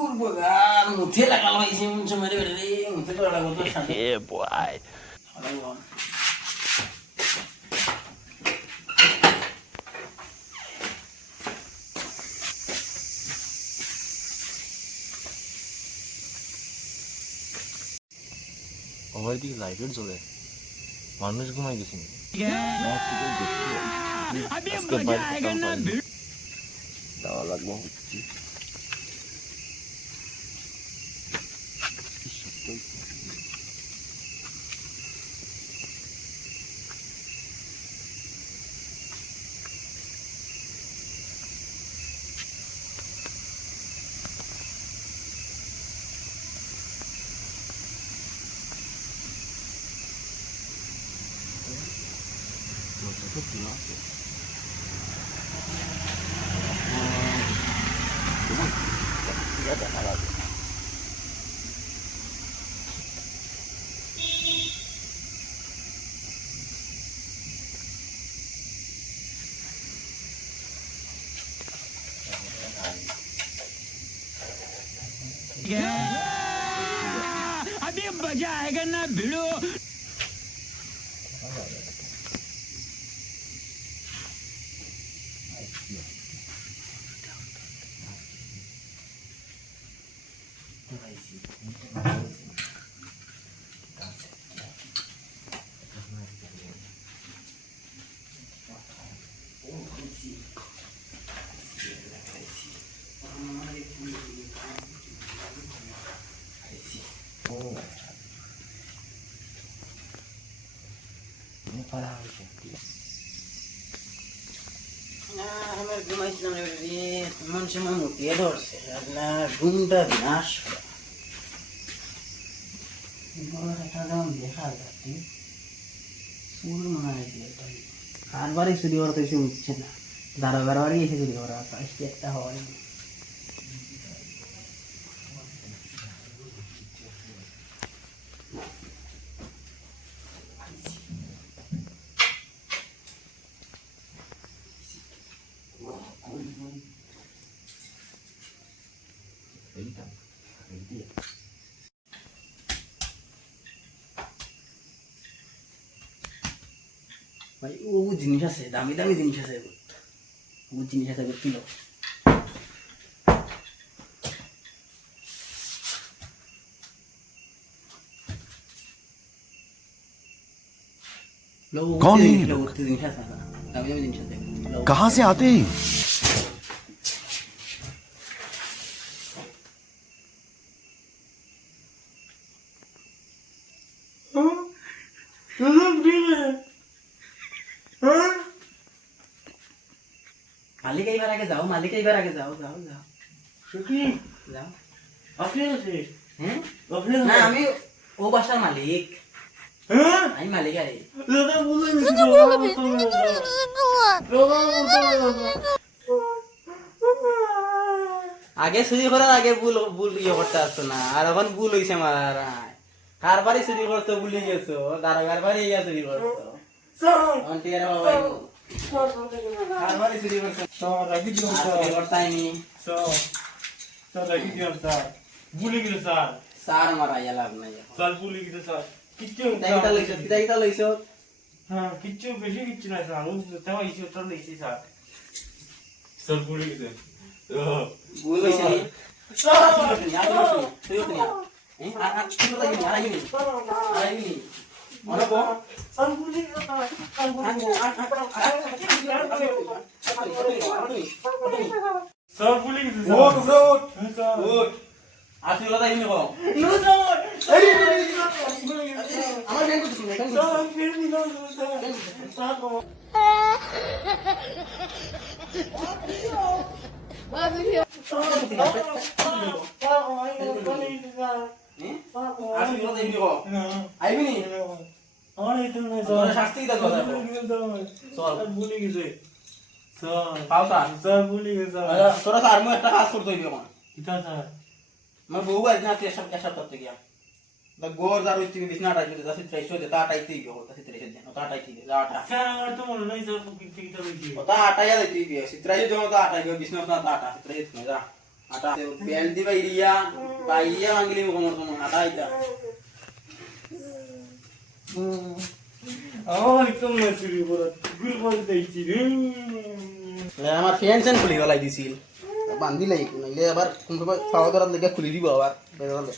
দূর বগান মুঠে লাগাল হইছে মন সময় রে মুঠে তো লাগাবো তো সাথে Yeah, boy. আমার দিকে লাইটের জ্বলে মানুষ ঘুমাই গেছে দেওয়া লাগবো হচ্ছে अभी मजा आएगा ना भिड़ो আমার ঘুমাইছিলাম রে এমন সময় মুটিয়ে ধরছে আপনার ঘুমটা বিনাশ দেখা যাচ্ছে চুর মনে হয় হারবারই চুরি করা তো এসে উঠছে না দারোগার বাড়ি এসে চুরি করা আসতে একটা হয়নি ভাই ও জিনিস আছে দামি দামি জিনিস আছে ও জিনিস আছে কিলো कौन है ये लोग? জিনিস আছে দামি দামি জিনিস আছে कहाँ से आते हैं মালিক এইবার আগে যাও মালিক এইবার আগে যাও যাও যাও সুখী যাও আপনি আছে হ্যাঁ আপনি না আমি ও বাসার মালিক হ্যাঁ আমি মালিক আরে দাদা বলে আগে চুরি করার আগে ভুল ভুল ইয়ে করতে আসতো না আর এখন ভুল হয়েছে আমার কার বাড়ি চুরি করছো ভুলে গেছো দারোগার বাড়ি ইয়া চুরি করছো এখন টিয়ার বাবা কার বাড়ি চুরি করছো রাখি দিলাম চুরি করতাইনি স্যার রাখি দিলাম স্যার ভুলে গেল স্যার সার মারা ইয়া লাভ নাই স্যার ভুলে গেল স্যার কিচ্ছু কিতা লইছো কিতা লইছো হ্যাঁ কিচ্ছু বেশি কিচ্ছু না স্যার ও তেমন ইচ্ছে তো লইছি স্যার স্যার ভুলে গেছে ভুল হইছে নি তুই তুই স্যার ভুলে গেছে শাস্তি দিতে ভুলে গেছে স্যার ভুলে গেছে তোরা স্যার মু একটা কাজ করতে হইবে আমার কিতা স্যার আমার বউ আছে না এক সপ্তাহ থেকে দা গোর দার হইতে বিছনা টাইতে দাসি ত্রাইশো দে তা টাইতে গিয়ে দাসি ত্রাইশো দে তা টাইতে দে আটা স্যার আমার তো মনে নাই স্যার কিতা হইছে তা আটা ইয়া দিতে গিয়ে ত্রাইশো দে তা আটা গিয়ে বিছনা তা আটা ত্রাইশো দে যা আটা বেল্ট দি বাইরিয়া বাইরিয়া মাঙ্গলি কোমর কোমর আটা আইতা আমার একদম না চুরি করা গুল করে দিয়েছি রে আমার ফ্যান খুলি গলাই দিছিল বান্ধি লাই নাইলে আবার কোন পাওয়া ধরার লেগে খুলি দিব আবার বেরোলে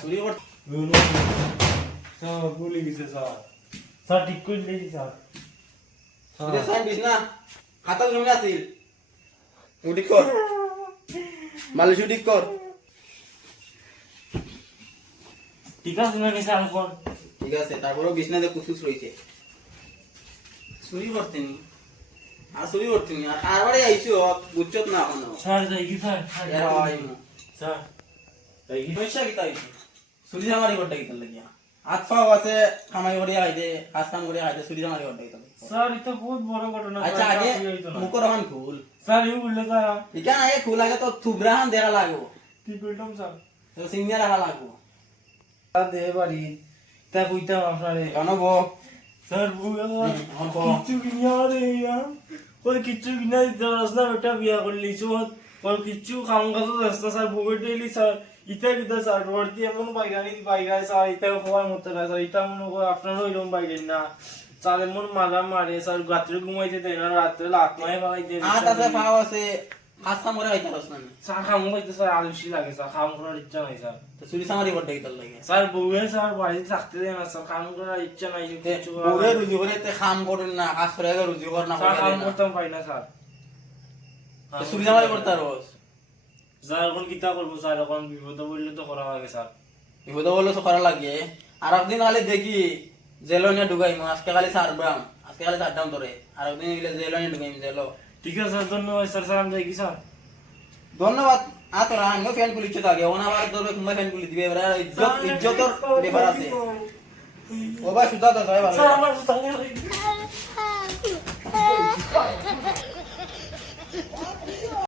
চুরি কর ঠিক করে দিয়েছি স্যার সাইন দিস না হাতা জমে আছিল উঠিক কর মালিশ উঠিক কর ঠিক আছে না স্যার কোন ঠিক আছে তারপরেও বিছনাতে কুচকুচ রয়েছে চুরি করতেনি আর চুরি করতেনি আর কারবারে আইছো বুঝছত না এখনো স্যার যাই কি স্যার এর হয় না স্যার এই পয়সা কিতা হইছে চুরি জামারি করতে কিতা লাগিয়া হাত পাও আছে কামাই করে আইতে কাজ কাম করে আইতে চুরি জামারি করতে কিতা স্যার এটা বহুত বড় ঘটনা আচ্ছা আগে মুখর হান খুল স্যার ইউ বললে স্যার ইকান আগে খুল আগে তো থুবরা হান দেখা লাগো কি কইলাম স্যার তো সিঙ্গা রাখা লাগবো স্যার দে বাড়ি তা কইতাম আপনারে জানবো স্যার বুয়া হব কিচ্ছু কিনা রে ওই কিচ্ছু কিনা দিতে পারস না বেটা বিয়া করলি চোত ওর কিচ্ছু খাম খাতো রাস্তা স্যার বুকে ডেলি স্যার ইটা কিতা স্যার ভর্তি এমন বাইগায় স্যার ইটা হওয়ার মতো না স্যার ইটা মনে করে আপনারও এরকম বাইগেন না স্যার এমন মারা মারে স্যার রাত্রে ঘুমাইতে দেয় না রাত্রে লাখ মায় পালাইতে হাত আছে পাও আছে কাজ কাম করে আইতে পারছ না স্যার খাম খাইতে স্যার আলসি লাগে স্যার খাম করার ইচ্ছা নাই স্যার তো চুরি জামারি করতে কিতা লাগে স্যার বউয়ে স্যার বাড়িতে থাকতে দেয় না স্যার খাম করার ইচ্ছা নাই কিছু ওরে রুজি করে তে কাম করেন না কাজ করে আগে রুজি কর না স্যার করে কাম দেন না। করতাম পাই না স্যার তো চুরি জামারি করতে রোজ স্যার এখন কিতা করবো স্যার এখন বিপদ বললে তো করা লাগে স্যার বিপদ বললে তো করা লাগে আর একদিন খালি দেখি জেলো নিয়ে ঢুকাইম আজকে খালি সারবাম আজকে খালি সারদাম তোরে আর একদিন গেলে জেলো নিয়ে ঢুকাইম জেলো ঠিক আছে স্যার ধন্যবাদ স্যার স্যার আমি যাই কি স্যার ধন্যবাদ তোরা আমিও ফ্যান খুলিচ্ছি তো আগে ওনা আবার ধরবে তোমরা ফ্যান খুলি দিবে এবার ইজ্জতর ব্যাপার আছে ও ভাই সুতা তো ভাই ভালো স্যার আমার